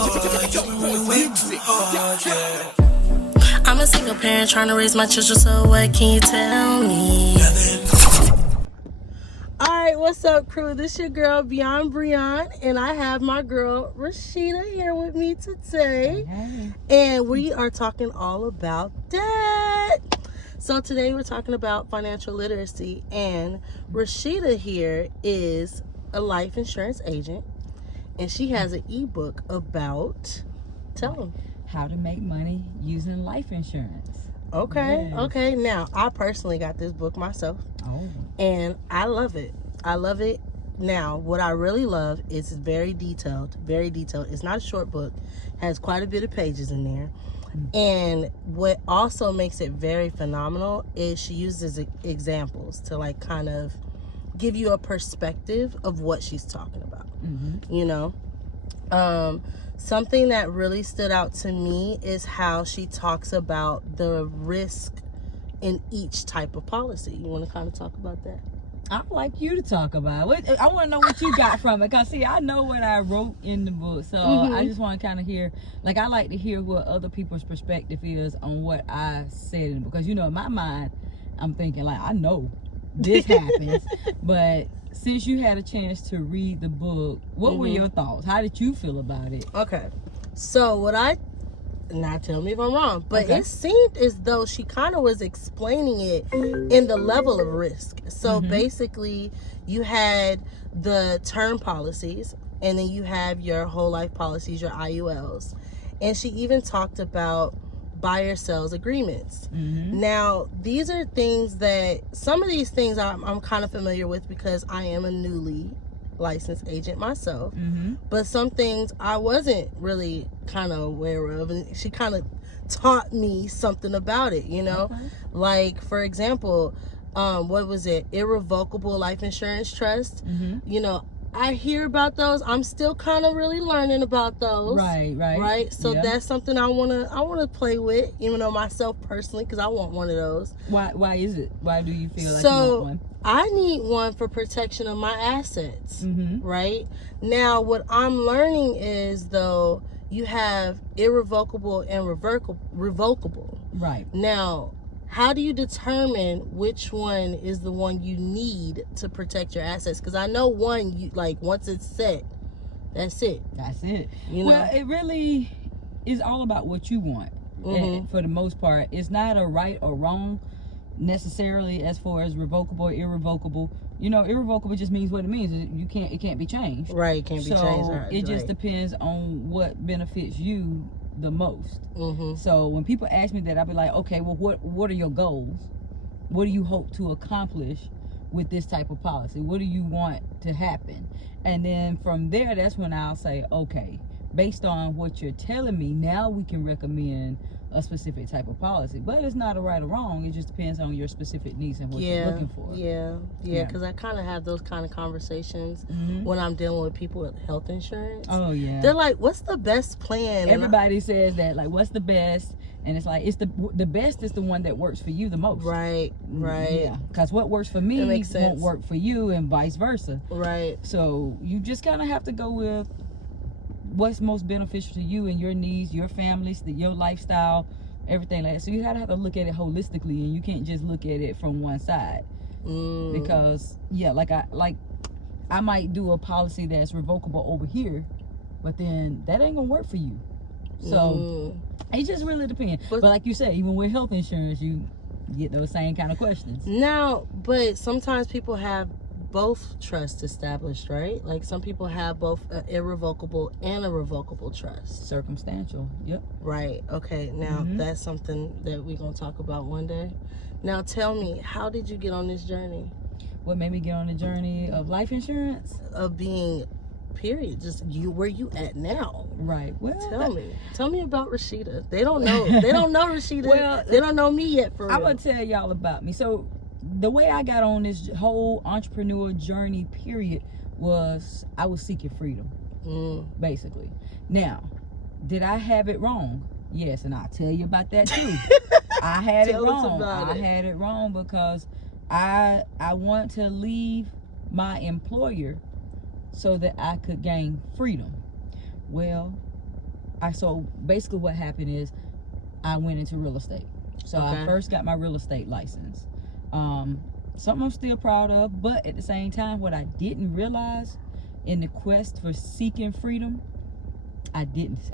I'm a single parent trying to raise my children, so what can you tell me? Alright, what's up, crew? This your girl, Beyond Breon, and I have my girl, Rashida, here with me today. Hey. And we are talking all about that. So today we're talking about financial literacy, and Rashida here is a life insurance agent, and she has an ebook about, tell them. How to make money using life insurance. Okay, Yes. okay. Now, I personally got this book myself, Oh. and I love it. I love it. Now, what I really love is it's very detailed, very detailed. It's not a short book, has quite a bit of pages in there. And what also makes it very phenomenal is she uses examples to like kind of give you a perspective of what she's talking about. Mm-hmm. You know, something that really stood out to me is how she talks about the risk in each type of policy. You want to kind of talk about that? I'd like you to talk about it. I want to know what you got from it. Because, see, I know what I wrote in the book. So I just want to kind of hear, like, I like to hear what other people's perspective is on what I said in the book. Because, you know, in my mind, I'm thinking, like, I know this happens. But since you had a chance to read the book, what were your thoughts? How did you feel about it? Okay. So now tell me if I'm wrong, but Okay. it seemed as though she kind of was explaining it in the level of risk. So basically, you had the term policies, and then you have your whole life policies, your IULs. And she even talked about buyer sales agreements. Now, these are things that, some of these things I'm kind of familiar with because I am a newly licensed agent myself, but some things I wasn't really kind of aware of, and she kind of taught me something about it, you know. Like, for example, what was it, irrevocable life insurance trust? You know, I hear about those. I'm still kind of really learning about those. Right. So that's something I wanna play with, even though myself personally, because I want one of those. Why is it? Why do you feel like you want one? I need one for protection of my assets. Right. Now, what I'm learning is, though, you have irrevocable and revocable. Right. Now, how do you determine which one is the one you need to protect your assets? Because I know one, you like, once it's set, that's it. That's it. You know? Well, it really is all about what you want. And for the most part, it's not a right or wrong necessarily as far as revocable or irrevocable. You know, irrevocable just means what it means. It can't be changed. Right, it can't be changed. Right, it just depends on what benefits you the most. So when people ask me that, I'll be like, okay, well, what are your goals? What do you hope to accomplish with this type of policy? What do you want to happen? And then from there, that's when I'll say, okay, based on what you're telling me, now we can recommend a specific type of policy. But it's not a right or wrong. It just depends on your specific needs and what you're looking for. Yeah, because I kind of have those kind of conversations when I'm dealing with people with health insurance. Oh, yeah. They're like, what's the best plan? Everybody says that, like, what's the best? And it's like, it's the best is the one that works for you the most. Right. Yeah, because what works for me won't work for you, and vice versa. Right. So you just kind of have to go with what's most beneficial to you and your needs, your families, your lifestyle, everything like that. So you have to look at it holistically, and you can't just look at it from one side. Because I might do a policy that's revocable over here, but then that ain't gonna work for you. So it just really depends. But like you said, even with health insurance, you get those same kind of questions. Now, but sometimes people have both trusts established, right? Like, some people have both an irrevocable and a revocable trust. Circumstantial. Yep. Right. Okay. Now, that's something that we're going to talk about one day. Now, tell me, how did you get on this journey? What made me get on the journey of life insurance? Of being, period. Just where you at now. Right. Well, Tell me about Rashida. They don't know. They don't know Rashida. Well, they don't know me yet, for real. I'm going to tell y'all about me. So, the way I got on this whole entrepreneur journey, period, was I was seeking freedom, basically. Now, did I have it wrong? Yes, and I'll tell you about that too. I had it wrong. I had it wrong because I want to leave my employer so that I could gain freedom. Well, So basically what happened is I went into real estate. So I first got my real estate license. Something I'm still proud of, but at the same time, what I didn't realize in the quest for seeking freedom, I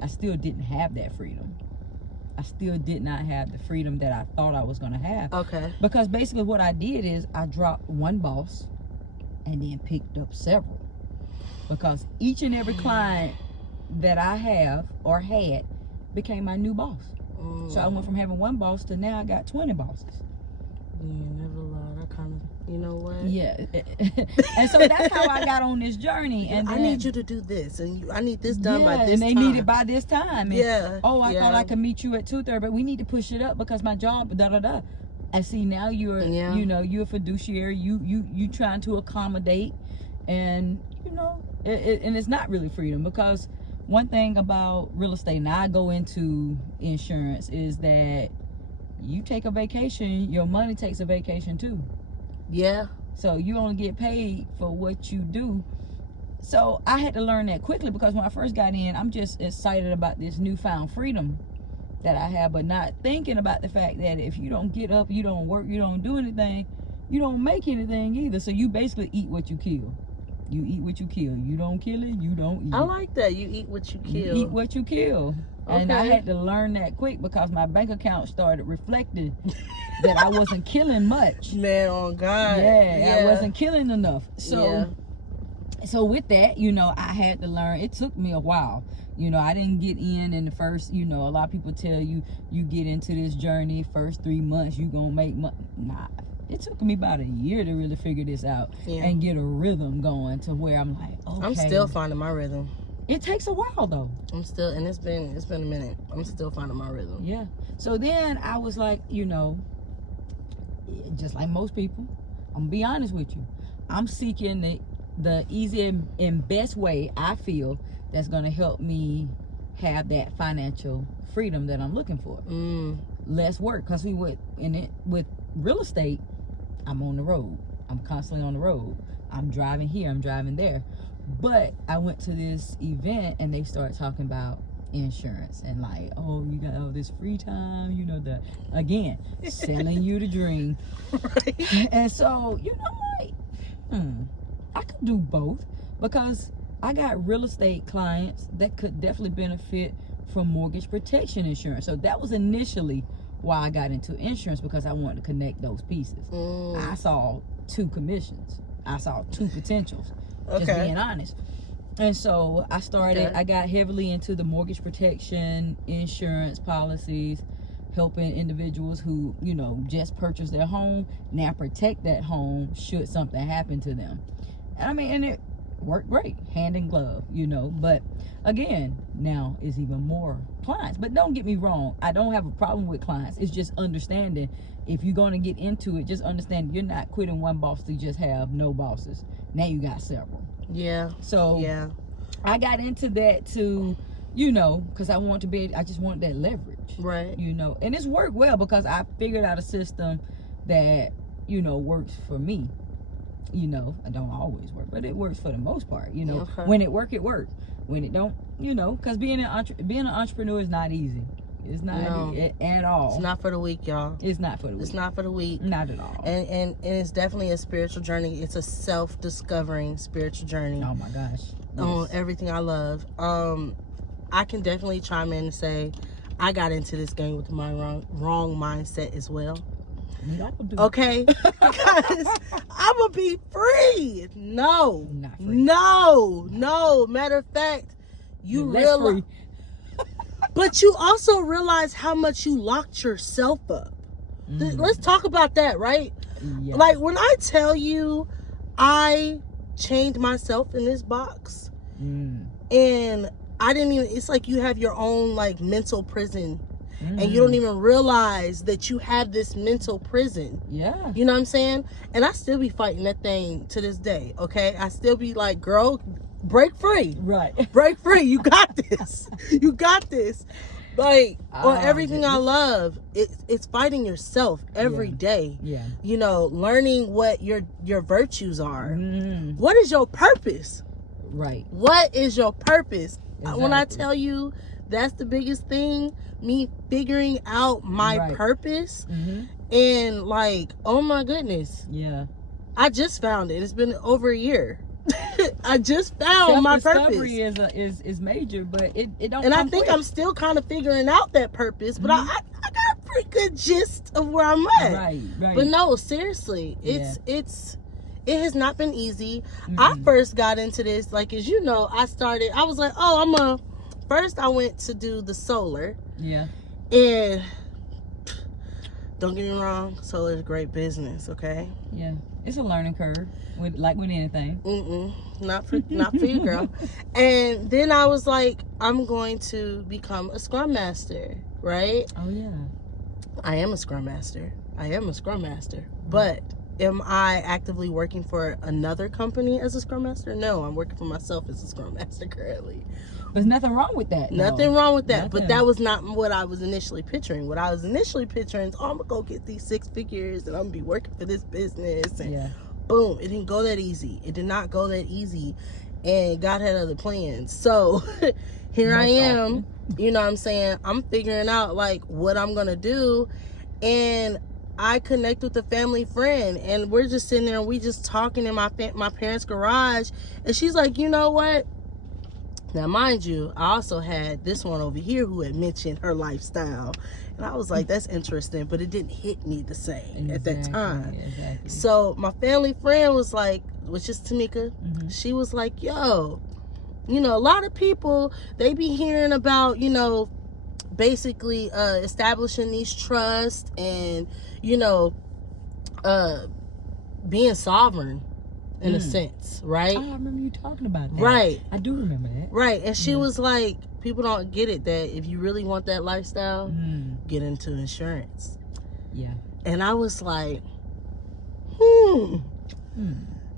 still didn't have that freedom. I still did not have the freedom that I thought I was going to have. Okay. Because basically what I did is I dropped one boss and then picked up several. Because each and every client that I have or had became my new boss. So I went from having one boss to now I got 20 bosses. Yeah, never lied. I kind of, you know what? Yeah. And so that's how I got on this journey. And I then, need you to do this, and I need this done by this and they time. need it by this time. And, Yeah. I thought I could meet you at 2:30, but we need to push it up because my job, da-da-da. I see now you're, you're a fiduciary. You trying to accommodate, and and it's not really freedom, because one thing about real estate, and I go into insurance, is that you take a vacation, your money takes a vacation too. Yeah. So you only get paid for what you do. So I had to learn that quickly, because when I first got in, I'm just excited about this newfound freedom that I have, but not thinking about the fact that if you don't get up, you don't work, you don't do anything, you don't make anything either. So you basically eat what you kill. You eat what you kill. You don't kill it, you don't eat I it. like that. You eat what you kill. You eat what you kill. Okay. And I had to learn that quick, because my bank account started reflecting that I wasn't killing much. Man, on God. Yeah, I wasn't killing enough. So, so with that, I had to learn. It took me a while. I didn't get in the first, a lot of people tell you get into this journey, first 3 months, you gonna make money. Nah. It took me about a year to really figure this out and get a rhythm going to where I'm like, okay. I'm still finding my rhythm. It takes a while though. I'm still, and it's been a minute. I'm still finding my rhythm. Yeah. So then I was like, just like most people, I'm gonna be honest with you. I'm seeking the easier and best way I feel that's gonna help me have that financial freedom that I'm looking for. Less work, because with real estate, I'm on the road. I'm constantly on the road. I'm driving here, I'm driving there. But I went to this event and they started talking about insurance and like, oh, you got all this free time, again, selling you the dream. Right. And so, I'm like, I could do both, because I got real estate clients that could definitely benefit from mortgage protection insurance. So that was initially why I got into insurance, because I wanted to connect those pieces. I saw 2 commissions. I saw 2 potentials. Just being honest. And so I started, I got heavily into the mortgage protection, insurance policies, helping individuals who, just purchased their home, now protect that home should something happen to them. And it worked great, hand in glove, but again, now is even more clients. But don't get me wrong, I don't have a problem with clients. It's just understanding, if you're going to get into it, just understand you're not quitting one boss to just have no bosses. Now you got several. Yeah. So I got into that to, because I just want that leverage. Right. And it's worked well, because I figured out a system that, works for me. I don't always work, but it works for the most part. When it work, it works. When it don't, because being an entrepreneur is not easy. It's not at all. It's not for the weak, y'all. It's not for the weak. It's not for the weak. Not at all. And it's definitely a spiritual journey. It's a self-discovering spiritual journey. Oh my gosh. On everything I love. I can definitely chime in and say I got into this game with my wrong mindset as well. Okay, because I'm gonna be free. No, not free. No. Matter of fact, you realize, but you also realize how much you locked yourself up. Let's talk about that, right? Yeah. Like when I tell you, I chained myself in this box, and I didn't even. It's like you have your own like mental prison. And you don't even realize that you have this mental prison. Yeah. You know what I'm saying? And I still be fighting that thing to this day, okay? I still be like, girl, break free. Right. Break free. You got this. You got this. Like, on everything I love, it's fighting yourself every day. Yeah. Learning what your virtues are. What is your purpose? Right. What is your purpose? Exactly. When I tell you That's the biggest thing. Me figuring out my Right. purpose. Mm-hmm. And like, oh my goodness. Yeah. I just found it. It's been over a year. I just found my purpose. Self-discovery is major, but it don't. And I come think quick. I'm still kind of figuring out that purpose, but I got a pretty good gist of where I'm at. Right. But no, seriously, it has not been easy. I Mm-mm. first got into this, like, as you know, I was like, oh, first I went to do the solar. Yeah. And don't get me wrong, solar is great business, okay? Yeah. It's a learning curve, with anything. Not for you, girl. And then I was like, I'm going to become a scrum master, right? Oh yeah. I am a scrum master. But am I actively working for another company as a scrum master? No, I'm working for myself as a scrum master currently. There's nothing wrong with that. Nothing wrong with that. Nothing. But that was not what I was initially picturing. What I was initially picturing is, oh, I'm going to go get these 6 figures and I'm going to be working for this business. And boom, it didn't go that easy. It did not go that easy. And God had other plans. So here I am, you know what I'm saying? I'm figuring out like what I'm going to do. And I connect with a family friend and we're just sitting there and we just talking in my parents' garage. And she's like, you know what? Now, mind you, I also had this one over here who had mentioned her lifestyle. And I was like, that's interesting, but it didn't hit me the same at that time. Exactly. So my family friend was like, which is Tamika, she was like, yo, you know, a lot of people, they be hearing about, you know, basically establishing these trusts and, you know, being sovereign. In a sense, right? Oh, I remember you talking about that. Right. I do remember that. Right. And she was like, people don't get it that if you really want that lifestyle, get into insurance. Yeah. And I was like,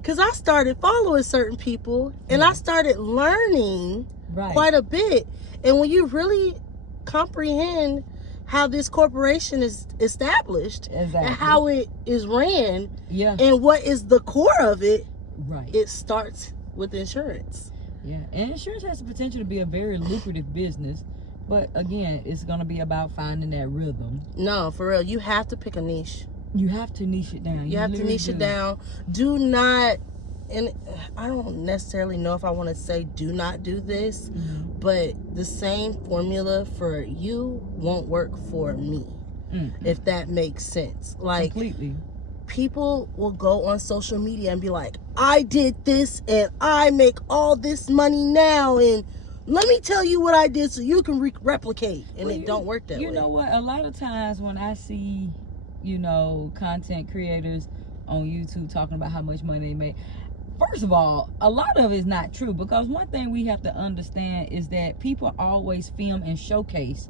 because I started following certain people and I started learning quite a bit. And when you really comprehend how this corporation is established and how it is ran and what is the core of it, it starts with insurance. Yeah, and insurance has the potential to be a very lucrative business, but again, it's going to be about finding that rhythm. No, for real, you have to pick a niche. You have to niche it down. You have to niche it down. Do not, and I don't necessarily know if I want to say do not do this, but the same formula for you won't work for me, if that makes sense. Like, completely. People will go on social media and be like, I did this and I make all this money now and let me tell you what I did so you can replicate. And it don't work that way. You know what? A lot of times when I see, you know, content creators on YouTube talking about how much money they make, first of all, a lot of it is not true, because one thing we have to understand is that people always film and showcase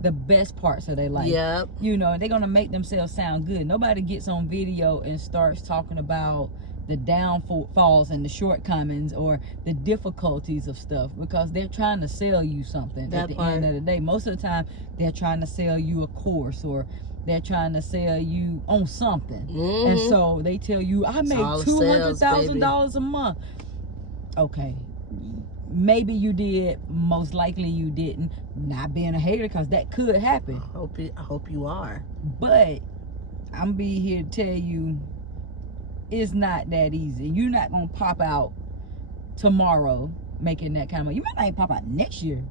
the best parts of their life. Yep. You know, they're going to make themselves sound good. Nobody gets on video and starts talking about the downfalls and the shortcomings or the difficulties of stuff, because they're trying to sell you something at the end of the day. Most of the time, they're trying to sell you a course or they're trying to sell you on something. And so they tell you, I make $200,000 a month. Okay. Maybe you did, most likely you didn't. Not being a hater, because that could happen. I hope you are. But I'm be here to tell you, it's not that easy. You're not gonna pop out tomorrow making that kind of money. You might not even pop out next year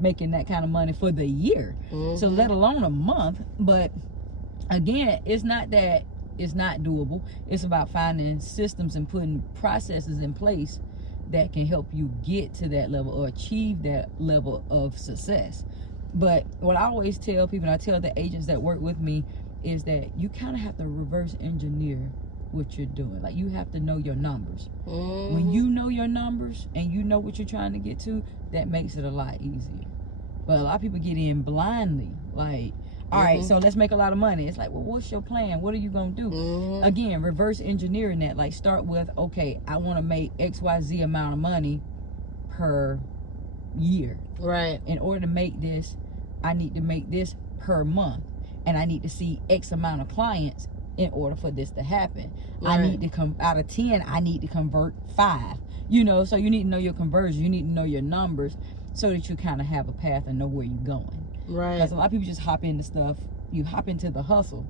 making that kind of money for the year. So let alone a month. But again, it's not that it's not doable. It's about finding systems and putting processes in place that can help you get to that level or achieve that level of success. But what I always tell people, and I tell the agents that work with me, is that you kind of have to reverse engineer what you're doing. Like, you have to know your numbers. When you know your numbers and you know what you're trying to get to, that makes it a lot easier. But a lot of people get in blindly, like, all right, so let's make a lot of money. It's like, well, what's your plan? What are you going to do? Again, reverse engineering that. Like, start with, okay, I want to make XYZ amount of money per year. Right. In order to make this, I need to make this per month. And I need to see X amount of clients in order for this to happen. I need to come out of 10, I need to convert 5. You know, so you need to know your conversion. You need to know your numbers. so that you kind of have a path and know where you're going. Right. Because a lot of people just hop into stuff. You hop into the hustle.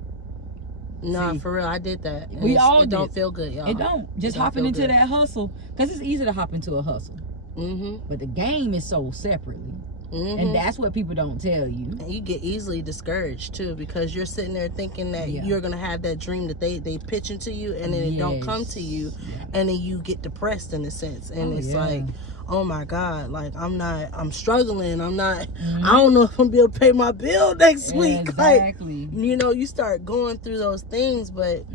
Nah, for real, I did that. And We all it did. don't feel good, y'all. It don't. Just hopping into that hustle. Because it's easy to hop into a hustle. But the game is sold separately. And that's what people don't tell you. And you get easily discouraged too, because you're sitting there thinking that you're gonna have that dream that they pitch into you, and then it don't come to you, and then you get depressed in a sense, and it's like, oh my God, like I'm struggling. I'm not. I don't know if I'm gonna be able to pay my bill next week. Exactly. Like, you know, you start going through those things, but.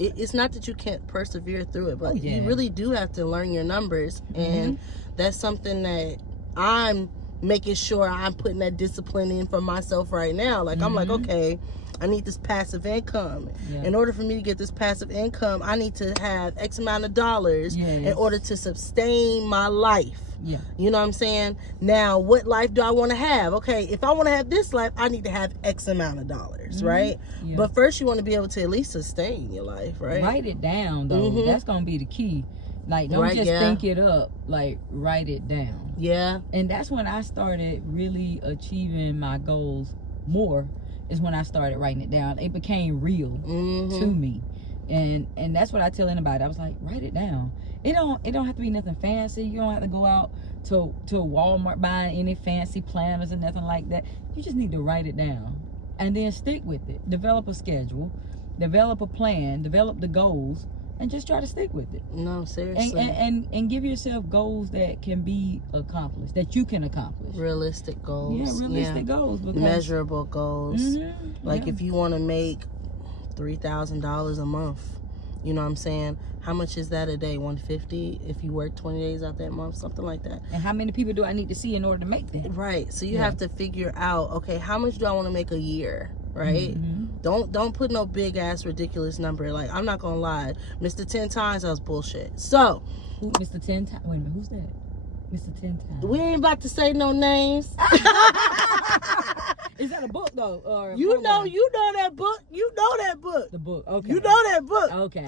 It's not that you can't persevere through it, but you really do have to learn your numbers, and that's something that I'm making sure I'm putting that discipline in for myself right now. Like, I'm like, okay, I need this passive income. In order for me to get this passive income, I need to have X amount of dollars in order to sustain my life. You know what I'm saying? Now, what life do I want to have? Okay, if I want to have this life, I need to have X amount of dollars, right? But first, you want to be able to at least sustain your life, right? Write it down, though. That's going to be the key. Like, don't just think it up. Like, write it down. And that's when I started really achieving my goals more, is when I started writing it down. It became real to me. And that's what I tell anybody. I was like, write it down. It don't have to be nothing fancy. You don't have to go out to Walmart buying any fancy planners or nothing like that. You just need to write it down and then stick with it. Develop a schedule, develop a plan, develop the goals, and just try to stick with it. No, seriously. And give yourself goals that can be accomplished, that you can accomplish. Realistic goals. Yeah, realistic goals. Measurable goals. Like if you want to make $3,000 a month, you know what I'm saying? How much is that a day? $150 if you work 20 days out that month, something like that. And how many people do I need to see in order to make that? Right. So you have to figure out, okay, how much do I want to make a year? Right? Don't put no big ass ridiculous number. Like, I'm not gonna lie, Mr. 10 times, that was bullshit. So Mr. 10 times. Wait a minute, who's that? Mr. 10 times. We ain't about to say no names. Is that a book though? Or you know that book. You know that book. The book. Okay. You know that book. Okay.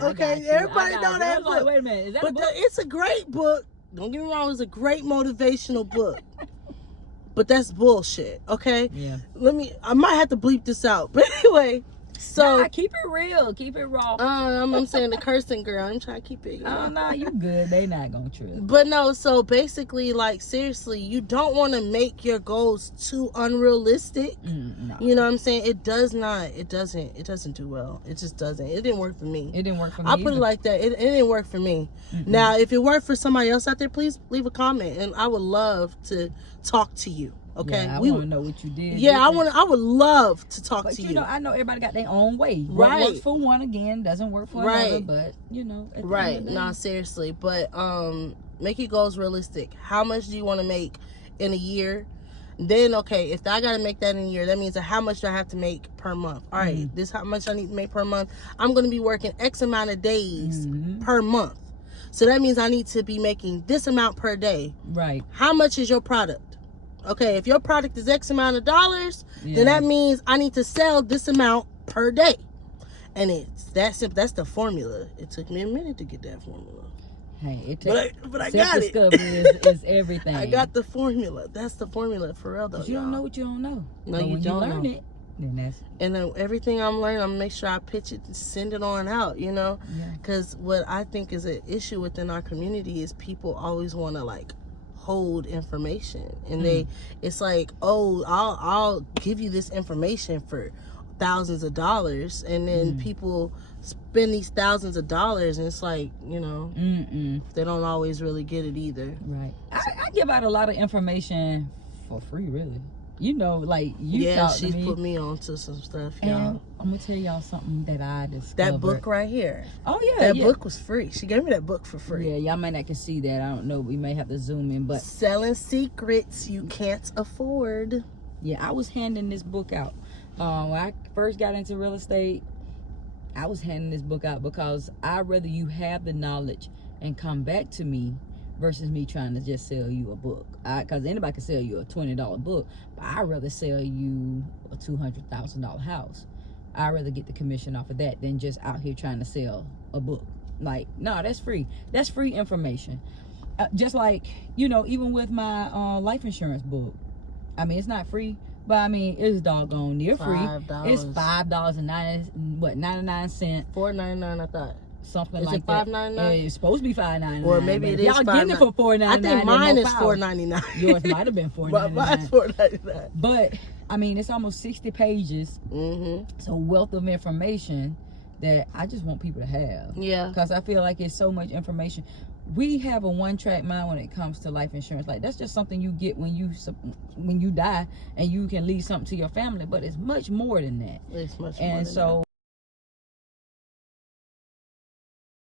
Everybody know that book. Wait a minute. Is that a book? It's a great book. Don't get me wrong. It's a great motivational book. But that's bullshit. Okay. Yeah. I might have to bleep this out. But anyway. So keep it real, keep it raw. I'm saying the cursing girl. I'm trying to keep it. No, you good. They not gonna trip. But no, so basically, like, seriously, you don't want to make your goals too unrealistic. No. You know what I'm saying? It doesn't do well. It just doesn't. It didn't work for me. It didn't work for me. I put it like that. It didn't work for me. Now, if it worked for somebody else out there, please leave a comment, and I would love to talk to you. Okay, yeah, I want to know what you did. Yeah, I would love to talk to you. But you know, I know everybody got their own way. Right. What works for one again doesn't work for another. But you know, right? No, seriously. But make your goals realistic. How much do you want to make in a year? Then okay, if I got to make that in a year, that means that how much do I have to make per month? All right, this how much I need to make per month. I'm going to be working X amount of days per month. So that means I need to be making this amount per day. Right. How much is your product? Okay, if your product is X amount of dollars, then that means I need to sell this amount per day. And it's that simple. That's the formula. It took me a minute to get that formula. Hey, it takes, but I got it. Self-discovery is everything. I got the formula. That's the formula for real, though. You don't know what you don't know. No, but you when don't you learn know. it, then that's. And then everything I'm learning, I'm gonna make sure I pitch it and send it on out. You know, because what I think is an issue within our community is people always want to like hold information, and it's like, oh, I'll give you this information for thousands of dollars, and then people spend these thousands of dollars, and it's like, you know, they don't always really get it either. Right. I give out a lot of information for free, really. You know, like you talk to me. She's put me onto some stuff, y'all. And I'm gonna tell y'all something that I discovered. That book right here. Oh yeah, that book was free. She gave me that book for free. Yeah, y'all might not can see that. I don't know. We may have to zoom in, but Selling Secrets You Can't Afford. Yeah, I was handing this book out. When I first got into real estate, I was handing this book out because I'd rather you have the knowledge and come back to me versus me trying to just sell you a book. Because anybody can sell you a $20 book, but I'd rather sell you a $200,000 house. I'd rather get the commission off of that than just out here trying to sell a book. Like, no, that's free. That's free information. just like, you know, even with my life insurance book, I mean, it's not free, but I mean, it's doggone near free. $5. It's $5.99. $4.99, I thought. Something Is like it that. $5.99? It's supposed to be $5.99. Or maybe it is y'all getting it for $4.99. I think mine is $4.99. Yours might have been $4.99. Mine's $4.99. But I mean, it's almost 60 pages. It's a wealth of information that I just want people to have. Yeah. Because I feel like it's so much information. We have a one-track mind when it comes to life insurance. Like, that's just something you get when you die, and you can leave something to your family. But it's much more than that. It's much more and than so